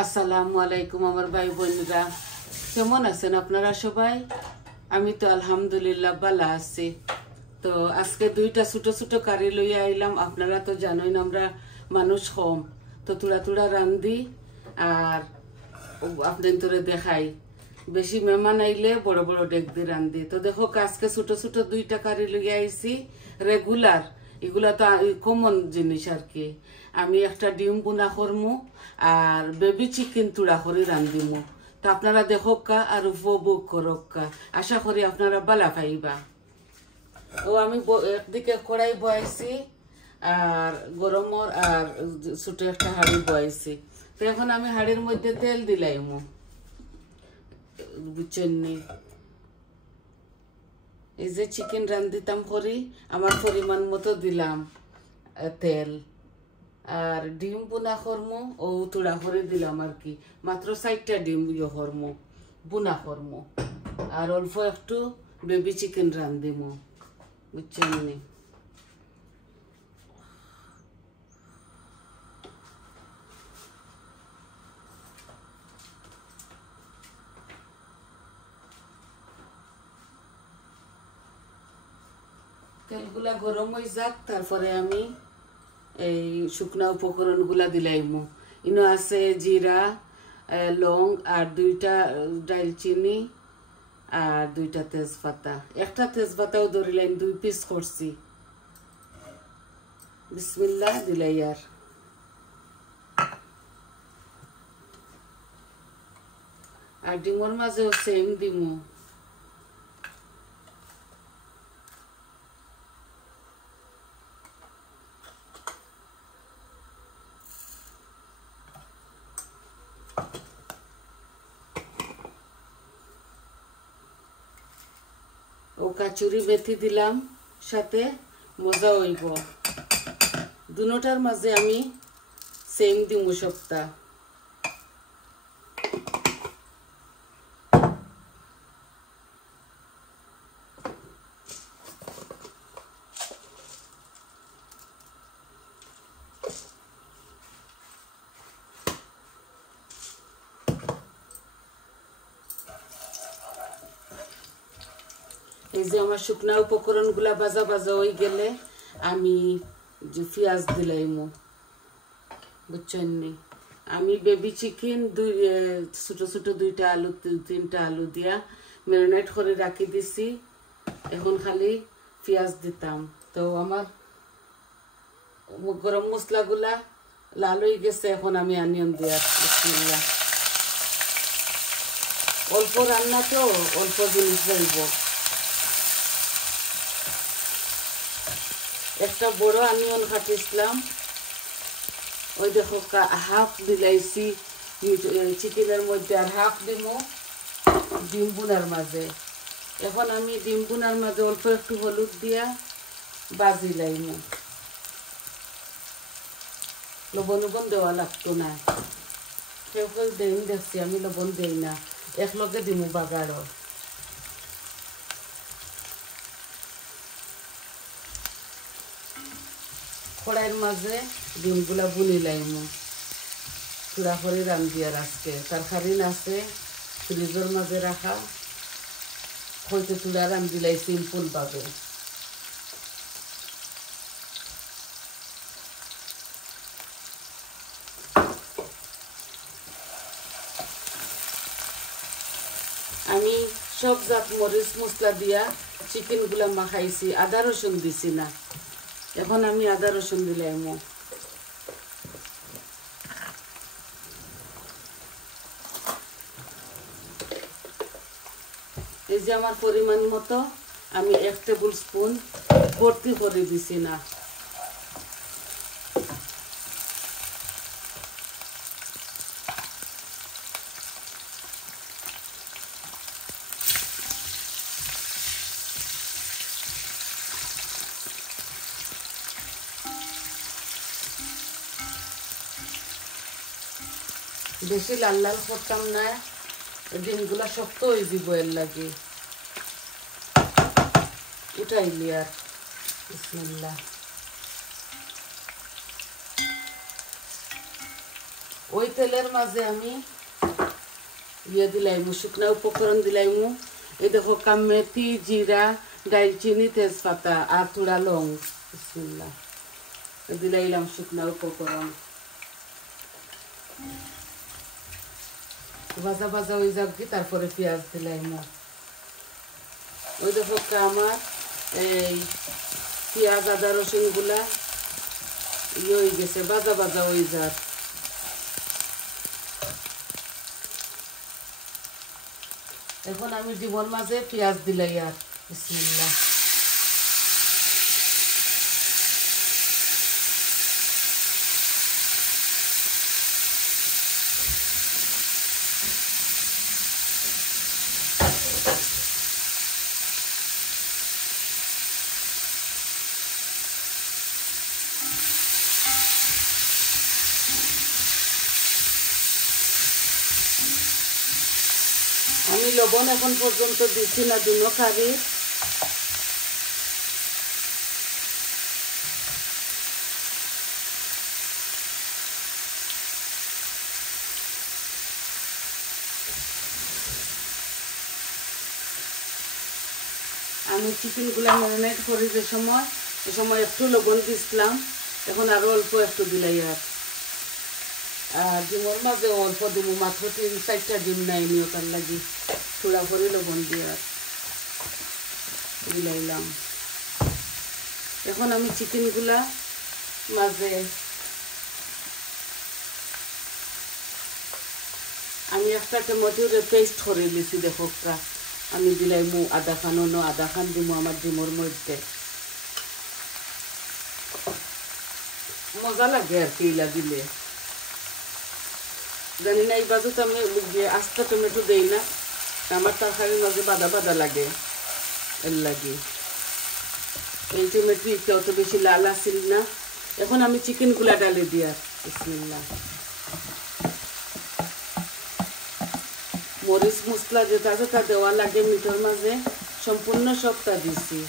আসসালামু আলাইকুম আমার ভাই বোনেরা, কেমন আছেন আপনারা সবাই? আমি তো আলহামদুলিল্লাহ ভালো আছি। তো আজকে দুইটা ছোট ছোট কারি লইয়া আইলাম। আপনারা তো জানেন আমরা মানুষ কম, তো তুড়া তুড়া রান্ধি আর আপনার তোরে দেখাই। বেশি মেহমান আইলে বড় বড় ডেক দিয়ে রান্ধি। তো দেখো আজকে ছোট ছোট দুইটা কারি লইয়া আইছি রেগুলার। এগুলা তো কমন জিনিস আর কি। আমি একটা ডিম বুনা করমু আর বেবি চিকেন তুড়া করে রান্ধিমু। তো আপনারা দেখোকা আর উপভোগ করোকা। আশা করি আপনারা বালা পাইবা। ও আমি একদিকে কড়াই বয়াইছি আর গরমর আর ছোট একটা হাঁড়ি বয়াইছি। তো এখন আমি হাঁড়ির মধ্যে তেল দিলাইমু, বুঝছেন নি? এই যে চিকেন রান্ধিতাম করি আমার পরিমাণ মতো দিলাম তেল। আর ডিম বুনা করমু ও তুড়া করে দিলাম আর কি। মাত্র 4টা ডিম করমু, বুনা করমু আর অল্প একটু বেবি চিকেন রান্ধিমু, বুঝছেন নি? তেলগুলা গরম হয়ে যাক, তারপরে আমি এই শুকনা উপকরণগুলা দিলাইমু। ইনো আছে জিরা, লং আর 2টা ডালচিনি আর 2টা তেজপাতা। একটা তেজপাতাও ধরিলাম, 2 পিস করছি। বিসমিল্লাহ দিলাই আর ডিমর মাঝেও সেম দিমু। ও কাচুরি মেথি দিলাম সাথে, মজা হইব। দুটার মাঝে আমি সেম দিমু সবটা। এই যে আমার শুকনা উপকরণগুলা ভাজা ভাজা হয়ে গেলে আমি যে পেঁয়াজ দিলাইমু, বুঝছেন নি? আমি বেবি চিকেন ছোট ছোট 2টা আলু 3টা আলু দিয়া ম্যারিনেট করে রাখি দিছি। এখন খালি পেঁয়াজ দিতাম। তো আমার গরম মশলাগুলা লাল হয়ে গেছে, এখন আমি অনিয়ন দিয়া বিসমিল্লাহ। অল্প রান্না তো অল্প জিনিস হইব। একটা বড় অনিয়ন কাটিছিলাম, ওই দেখো হাফ দিলাইছি চিকেনের মধ্যে আর হাফ দিমু ডিম বুনার মাঝে। এখন আমি ডিম বুনার মাঝে অল্প একটু হলুদ দিয়া বাজি লাইমু। লবণ লবণ দেওয়া লাগতো না, কেউ কেউ দেই দেখছি, আমি লবণ দেই না, একলগে দিমু বাগারও। কড়াইয়ের মাঝে ডিমগুলা বুনি লাইমু। চূড়া করে রান্ধি আর আজকে তরকারি আছে ফ্রিজের মাঝে রাখা, হয়তো চূড়া রান্ধিলাই সিম্পল ভাবে। আমি সব জাত মরিচ মশলা দিয়া চিকেনগুলা মাখাইছি, আদা রসুন দিছি না। এখন আমি আদা রসুন দিলাইমু। এই যে আমার পরিমাণ মতো আমি 1 টেবিল স্পুন ভর্তি করে দিছি না। বেশি লাল লাল করতাম না, ডিমগুলা শক্ত হয়ে দিব এর লাগে। উঠাইলি আর বিসমিল্লাহ। ওই তেলের মাঝে আমি ইয়ে দিলাইমু, শুকনা উপকরণ দিলাইমু। এই দেখো কামেথি, জিরা, দারচিনি, তেজপাতা আর থোড়া লং। বিসমিল্লাহ দিলাইলাম শুকনা উপকরণ। ভাজা ভাজা হয়ে যাক কি তারপরে পেঁয়াজ দিলাইমু। ওই দেখো আমার এই পেঁয়াজ আদা রসুন গুলা ইয়ে হয়ে গেছে, ভাজা ভাজা হয়ে যাক। এখন আমি ডিমর মাঝে পেঁয়াজ দিলাই আর বিসমিল্লাহ। আমি লবণ এখন পর্যন্ত দিচ্ছি না দুনো কারি। আমি চিকেনগুলা ম্যারিনেট করি যে সময়, এ সময় একটু লবণ দিছিলাম, এখন আরো অল্প একটু দিলাই। আর ডিমর মাঝে অল্প দিব, মাত্র 3-4টা ডিম নাই নিও, তার লাগি থোড়া করে লবণ দিয়ে দিলাইলাম। এখন আমি চিকেনগুলা মাঝে আমি একটা টমেটোর পেস্ট করে দিছি। দেখো আমি দিলাইমু আধা খান দিমু আমার ডিমর মধ্যে। মজা লাগে আর কি ইলা দিলে। জানি না এই বাজুতে আমি আস্তা টমেটো দেই না, আমার তরকারির মাঝে বাদা বাদা লাগে, এর লাগে। এই টমেটো একটু অত বেশি লাল আসছিল না। এখন আমি চিকেনগুলা ডালে দিয়া বিসমিল্লাহ। মরিচ মশলা যেটা আছে তা দেওয়া লাগে মিঠের মাঝে, সম্পূর্ণ সবটা দিছি।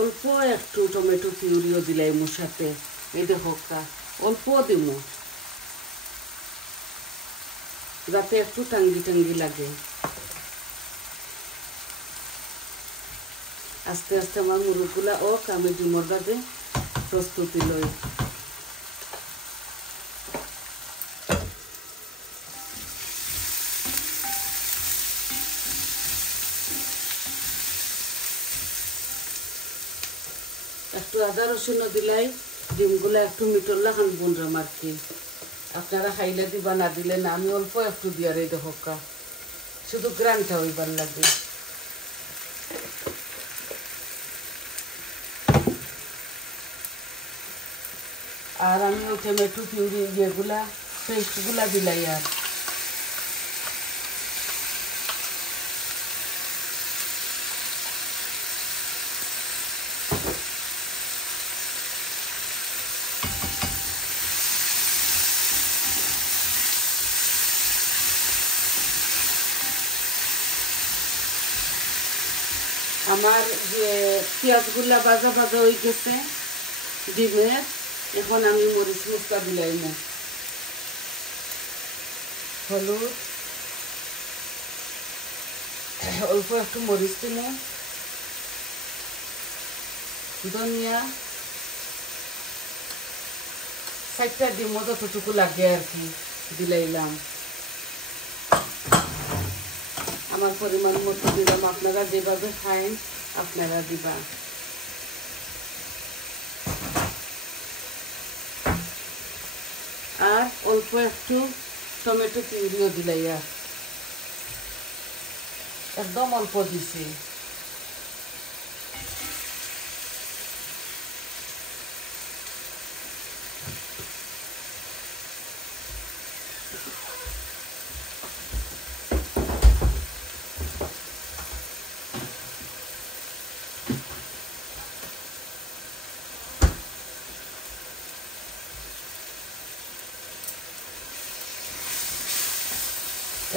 অল্প একটু টমেটো পিউরিও দিলাইমু সাথে। এই দেখো অল্প দিমু, যাতে একটু টাঙ্গি টাঙ্গি লাগে। আস্তে আস্তে আমার মুরগগুলা আমি ডিমর বাদে প্রস্তুতি লই। একটু আদা রসুন দিলাই, ডিমগুলা একটু মিটল্লা খান বুনরাম আর কি। আপনারা খাইলে দিবা, না দিলে না। আমি অল্প একটু দিয়ার। এই দেখো শুধু গ্রানটা হইবার লাগে। আর আমি ওই টমেটো পিউরি ইয়েগুলা পেস্টগুলা দিলাই। আর আমার যে পেঁয়াজগুলা ভাজা ভাজা হয়ে গেছে ডিমের, এখন আমি মরিচ মশলা দিলাইমু। হলুদ, অল্প একটু মরিচ দিমু, ধনিয়া, 4টা ডিম যতটুকু লাগে আর কি দিলাইলাম। আমার পরিমাণ মতো দিলাম, আপনারা যেভাবে খান আপনারা দিবা। আর অল্প একটু টমেটো পিউরিও দিলাইয়া, একদম অল্প দিছি।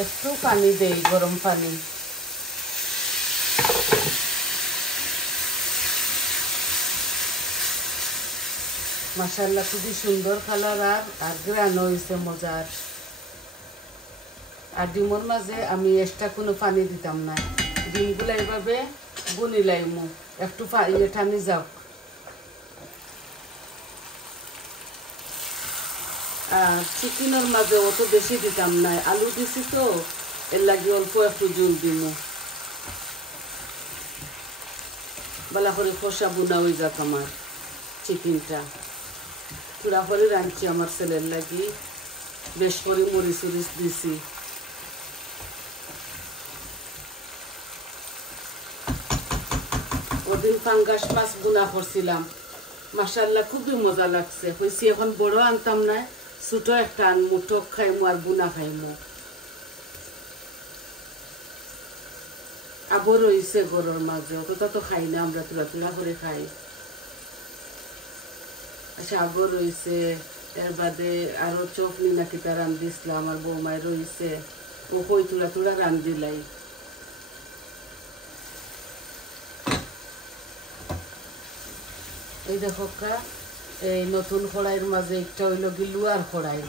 একটু পানি দেই, গরম পানি। মাশাআল্লাহ খুবই সুন্দর কালার আর গ্রান হয়েছে মজার। আর ডিমের মাঝে আমি এক্সট্রা কোনো পানি দিতাম না, ডিমগুলো এইভাবে বুনি লাইমু, একটু টানি যাও। আর চিকেনের মাঝে অত বেশি দিতাম না, আলু দিছি তো এর লাগে অল্প একটু জল দিমু, বালা করে কষা বুনা হয়ে যাক আমার চিকেনটা। চূড়া করে রাঁধছি আমার ছেলের লাগি, বেশ করে মরিচ উরিচ দিছি। ওদিন পাঙ্গাস মাছ বুনা করছিলাম, মাশাআল্লাহ খুবই মজা লাগছে। কইছি এখন বড় আনতাম না, ছোট একটা আনমু, টক খাইমু আর বুনা খাইমু। আবার রয়েছে গরুর মাঝে, অতটা তো খাই না আমরা, তুলা তুলা করে খাই। আচ্ছা আবার রয়েছে, এর বাদে আরো চকলি নাকি তার রান্ধিছিল আমার বৌমায় রয়েছে, ও কই তুলা তুলা রান্ধিলাই। এই দেখো এই নতুন কড়াইয়ের মাঝে একটা হইল কি লুয়ার কড়াই,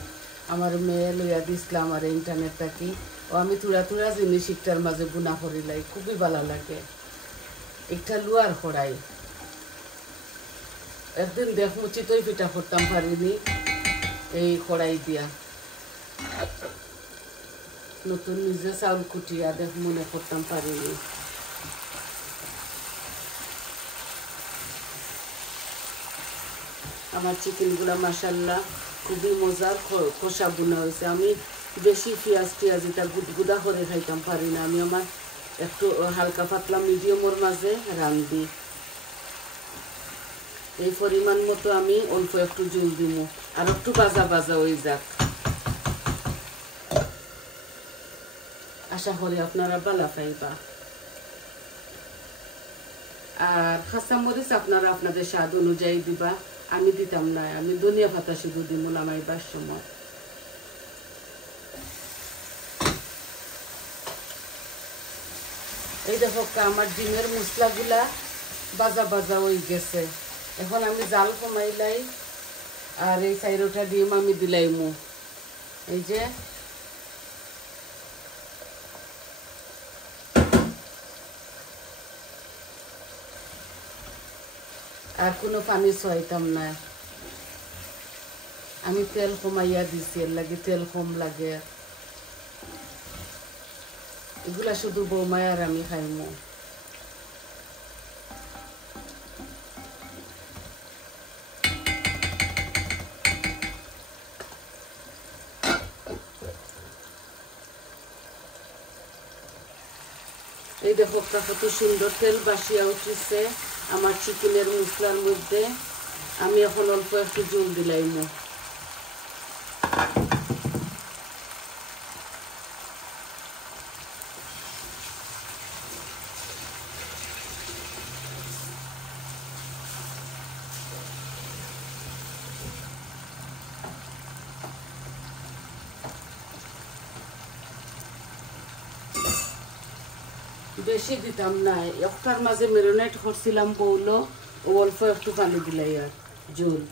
আমার মেয়ে লইয়া দিছিল আমার ইন্টারনেট থাকি, ও আমি তুলা তুলা জিনিস একটার মাঝে বুনা করিলাই, খুবই ভালো লাগে। একটা লুয়ার কড়াই, একদিন দেখবো চিতই পিঠা করতাম পারিনি এই কড়াই দিয়া, নতুন নিজে চাউল কুটিয়া দেখ মনে করতাম পারিনি। আমার চিকেনগুলা মাশাআল্লাহ খুবই মজার কষা বুনা হয়েছে। আমি বেশি পেঁয়াজ টিয়াজ এটা গুদগুদা করে খাইতাম পারি না, আমি আমার একটু হালকা পাতলা মিডিয়ামের মাঝে রান্ধি। এই পরিমাণ মতো আমি অল্প একটু জল দিব, আর একটু বাজা বাজা হয়ে যাক। আশা করি আপনারা ভালো পাইবা। আর খাসা মরিচ আপনারা আপনাদের স্বাদ অনুযায়ী দিবা, আমি দিতাম না, আমি ধনিয়া পাতা শুধু দিব নামাইবার সময়। এই দেখো আমার ডিমের মশলাগুলা বাজা বাজা হয়ে গেছে, এখন আমি জাল কমাইলাই, আর এই 4টা ডিম আমি দিলাইমু। এই যে আর কোনো পানি ছয়াইতাম না, আমি তেল কমাইয়া দিছি, এর লাগে তেল কম লাগে। এগুলা শুধু বৌমায় আর আমি খাইমু। এই দেখো কত সুন্দর তেল বাসিয়া উঠেছে আমার চিকেনের মশলার মধ্যে। আমি এখন অল্প একটু জল দিলাইমু। বেশি দিতাম না, একটার মাঝে মেরিনেট করছিলাম বউলো, ও অল্প একটু পানি দিলাই আর জল।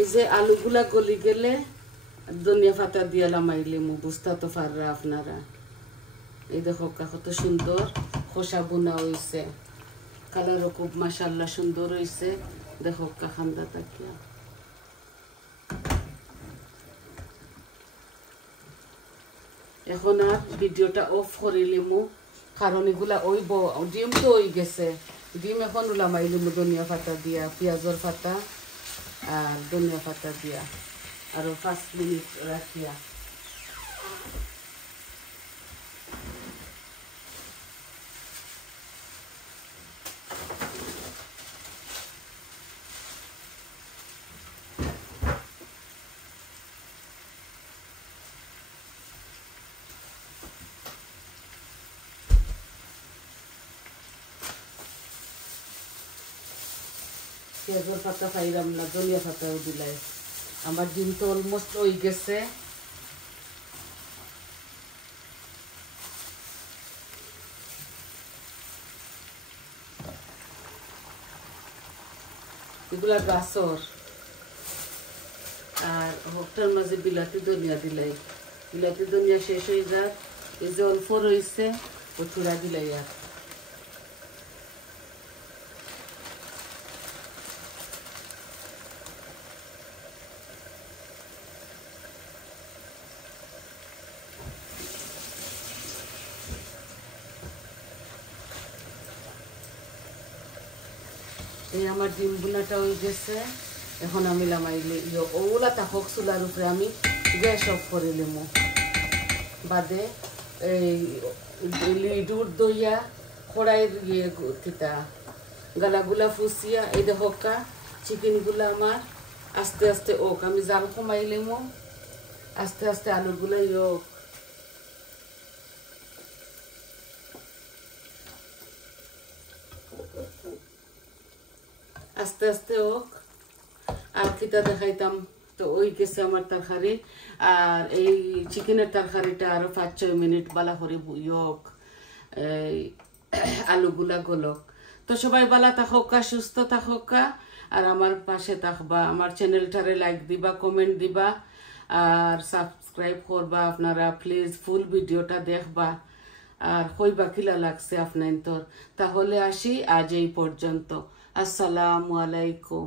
এই যে আলুগুলা গলি গেলে ধনিয়া পাতা দিয়ে লামাইলে বুঝতে তো পাররা আপনারা। এই দেখো কত সুন্দর খোসা বোনা হয়েছে, কালারও খুব মাশাআল্লাহ সুন্দর হয়েছে। দেখো খান্দা তাকিয়া এখন আর ভিডিওটা অফ করে লিমু, কারণ এগুলা ওইব, ডিম তো হয়ে গেছে, ডিম এখন ওলামাই লিমু ধনিয়া পাতা দিয়া, পেঁয়াজের পাতা আর ধনিয়া পাতা দিয়া, আরো 5 মিনিট রাখিয়া। পেঁয়াজের পাতা খাইলাম না, ধনিয়া পাতাও দিলাই। আমার ডিম তো অলমোস্ট হয়ে গেছে। এগুলা গাছর, আর হকটার মাঝে বিলাতি ধনিয়া দিলাই। বিলাতি ধনিয়া শেষ হয়ে যাক, এই যে অল্প রয়েছে ও চূড়া দিলাই। আর এই আমার ডিম বুনাটা হয়ে গেছে। এখন আমি লামাইলে ওগুলা থাকক চুলার উপরে, আমি গ্যাস অফ করে লিমু। বাদে এই লিডুর দইয়া কড়াইয়ের কিতা গালাগুলা ফুসিয়া এই দেখা চিকেনগুলা আমার আস্তে আস্তে ওক, আমি জাল কমাই লিমু। আস্তে আস্তে আলুগুলা ওক, আস্তে আস্তে হোক। আর কিতা দেখাইতাম তো ওই গেছে আমার তরকারি। আর এই চিকেনের তরকারিটা আরো 5-6 মিনিট বালা করে হোক, আলুগুলা গলক। তো সবাই বালা থাকা, সুস্থ থাকা, আর আমার পাশে থাকবা। আমার চ্যানেলটারে লাইক দিবা, কমেন্ট দিবা, আর সাবস্ক্রাইব করবা আপনারা প্লিজ। ফুল ভিডিওটা দেখবা আর কইবা কিলা লাগছে আপনার। তাহলে আসি আজ এই পর্যন্ত। আসসালামু আলাইকুম।